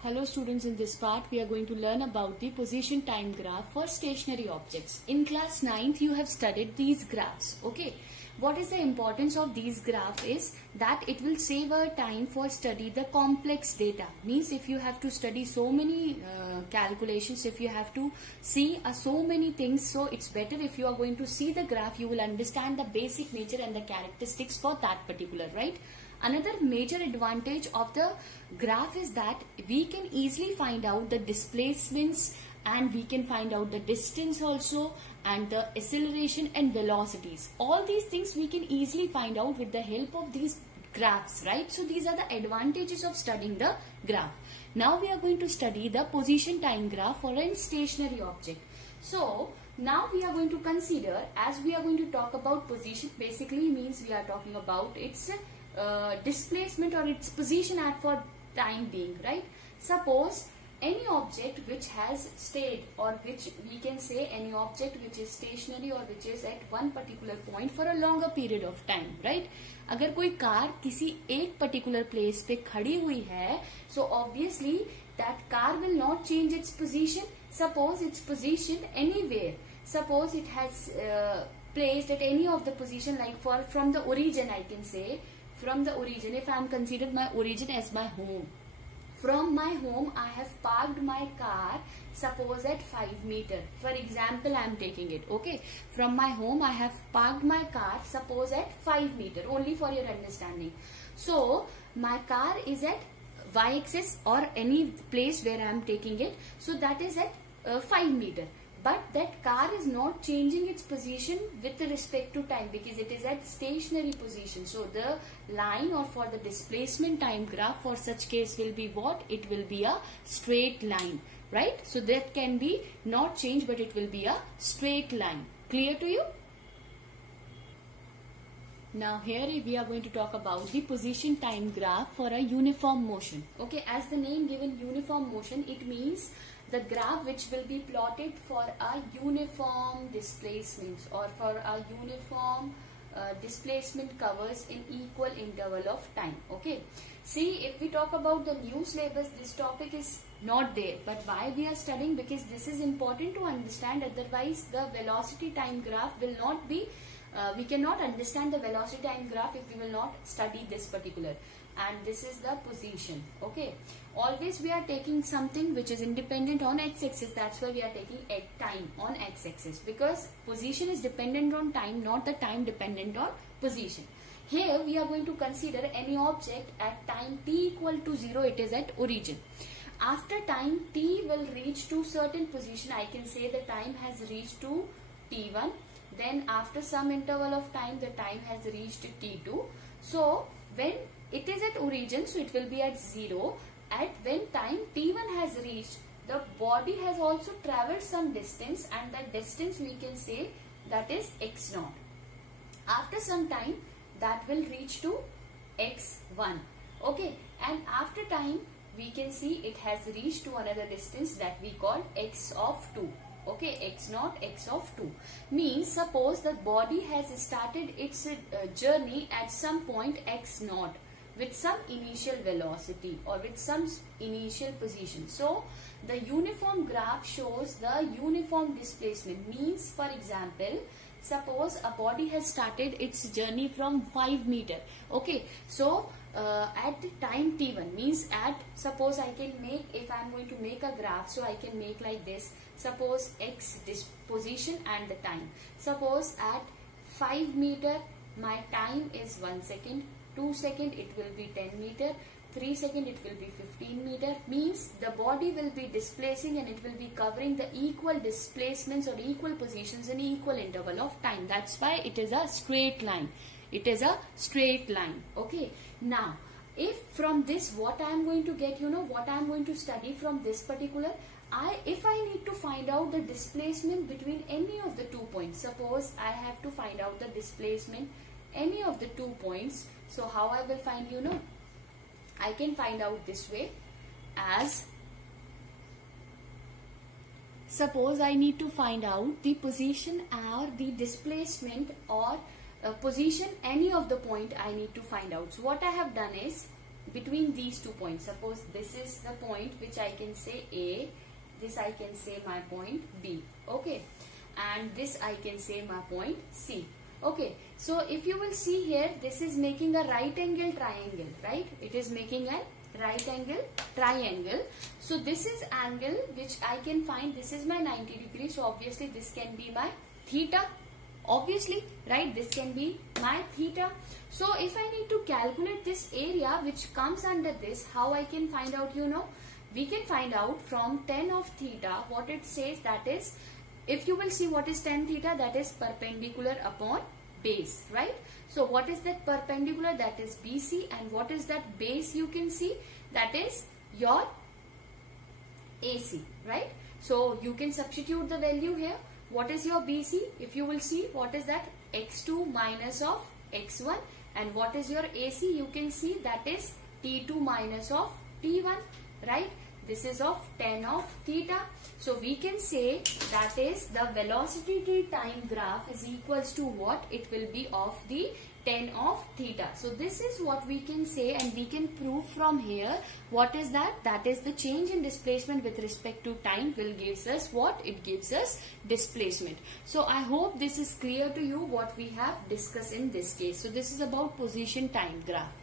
Hello students, in this part we are going to learn about the position time graph for stationary objects. In class 9th you have studied these graphs. Okay, what is the importance of these graphs is that it will save our time for study the complex data. Means if you have to study so many calculations, if you have to see so many things, so it's better if you are going to see the graph, you will understand the basic nature and the characteristics for that particular, right? Another major advantage of the graph is that we can easily find out the displacements and we can find out the distance also and the acceleration and velocities. All these things we can easily find out with the help of these graphs, right? So these are the advantages of studying the graph. Now we are going to study the position time graph for a stationary object. So now we are going to consider, as we are going to talk about position, basically means we are talking about its displacement or its position at for time being, right? Suppose any object which has stayed, or which we can say any object which is stationary or which is at one particular point for a longer period of time, right? अगर कोई car किसी एक particular place पे खड़ी हुई है, so obviously that car will not change its position. Suppose its position anywhere. Suppose it has placed at any of the position, like from the origin, I can say. From the origin, if I am considered my origin as my home, from my home I have parked my car, suppose at 5 meter. For example, I am taking it. Okay, from my home I have parked my car, suppose at 5 meter. Only for your understanding. So my car is at y-axis or any place where I am taking it. So that is at 5 meter. But that car is not changing its position with respect to time because it is at stationary position. So the line, or for the displacement time graph for such case will be what? It will be a straight line, right? So that can be not change, but it will be a straight line. Clear to you? Now here we are going to talk about the position time graph for a uniform motion. Okay, as the name given, uniform motion, it means the graph which will be plotted for a uniform displacement or for a uniform displacement covers in equal interval of time. Okay, see, if we talk about the new syllabus, this topic is not there, but why we are studying? Because this is important to understand, otherwise the velocity time graph will not be we cannot understand the velocity time graph if we will not study this particular. And this is the position. Okay, always we are taking something which is independent on x-axis. That's why we are taking time on x-axis, because position is dependent on time, not the time dependent on position. Here we are going to consider any object at time t equal to 0. It is at origin. After time t will reach to certain position, I can say the time has reached to t1. Then after some interval of time, the time has reached t2. So when it is at origin, so it will be at 0. At when time t1 has reached, the body has also traveled some distance, and that distance we can say that is x0. After some time, that will reach to x1. Okay, and after time we can see it has reached to another distance that we call x of 2. Okay, x0, x of 2 means, suppose the body has started its journey at some point x0 with some initial velocity or with some initial position. So the uniform graph shows the uniform displacement. Means, for example, suppose a body has started its journey from 5 meter. Okay, so at time t1 means at, suppose I can make, if I am going to make a graph, so I can make like this. Suppose x position and the time. Suppose at 5 meter my time is 1 second, 2 second it will be 10 meter, 3 second it will be 15 meter. Means the body will be displacing and it will be covering the equal displacements or equal positions in equal interval of time. That's why it is a straight line. It is a straight line. Okay, now if from this what I am going to get, what I am going to study from this particular, if I need to find out the displacement between any of the 2 points, suppose I have to find out the displacement any of the 2 points, so how I will find, I can find out this way, as suppose I need to find out the position or the displacement or position any of the point I need to find out. So what I have done is, between these 2 points. Suppose this is the point which I can say A, this I can say my point B, okay, and this I can say my point C. Okay, so if you will see here, this is making a right angle triangle, right? It is making a right angle triangle. So this is angle which I can find, this is my 90 degrees, so obviously this can be my theta, obviously, right? This can be my theta. So if I need to calculate this area which comes under this, how I can find out, you know? We can find out from tan of theta, what it says, that is, if you will see what is tan theta, that is perpendicular upon base, right? So what is that perpendicular? That is BC, and what is that base you can see? That is your AC, right? So you can substitute the value here. What is your BC? If you will see, what is that? X2 minus of X1, and what is your AC? You can see that is T2 minus of T1, right? This is of tan of theta. So we can say that is the velocity time graph is equals to what? It will be of the tan of theta. So this is what we can say, and we can prove from here. What is that? That is the change in displacement with respect to time will gives us what? It gives us displacement. So I hope this is clear to you what we have discussed in this case. So this is about position time graph.